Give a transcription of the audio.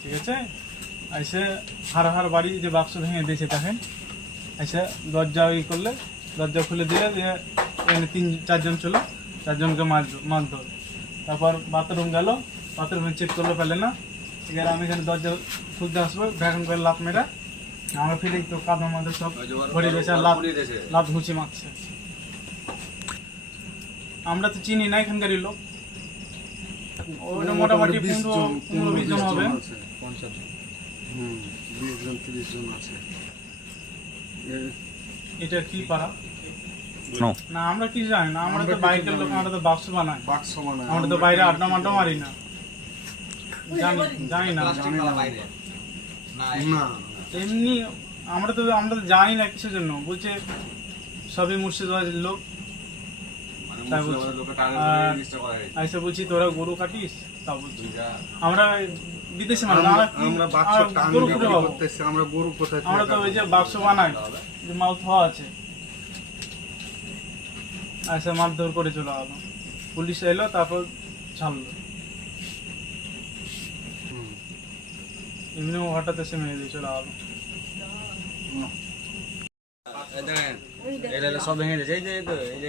ঠিক আছে, এসে হার বাড়ি যে বাক্স ভেঙে দিয়েছে দেখেন, এসে দরজা করলে দরজা খুলে দিলে দিয়ে এখানে 3-4 জন ছিল, 4 জনকে মারধর। তারপর বাথরুম গেল, বাথরুমে চেক করলো পেলে না, এবার আমি এখানে দরজা খুলতে আসবো, ভ্যাকুম করে লাফ মেরে আমার ফিরে তো কাঁধের মধ্যে সব ভরে দিয়েছে, লাভ ঘুচি মারছে। আমরা তো চিনি না এখানকারই লোক, ওটা মোটামুটি 15-20 জন হবে। 20-30 জন আছে। এটা কি পারা না, আমরা কি জানি না, আমরা তো বাইকের লোক, আমরা তো বাক্স বানাই, আমরা তো বাইরে আড্ডা মাড্ডা মারি না, জানি না এমনি। আমরা তো জানি না কিসের জন্য বলছে, সবই মুর্শিদাবাদের লোক। আইসা বলছি তোরা গরু কাটিস, তা বলছি আমরা বিদেশে মানুষ, আমরা তো ওই যে বাক্স বানাই, যে মাল খাওয়া আছে, আইসা মারধর করে চলে গেল। পুলিশ এলো, তারপর ছাড়লো। এমনি হঠাৎ এসে মেরে দিয়ে চলে গেল। সব ভেঙে দিয়েছে এই যে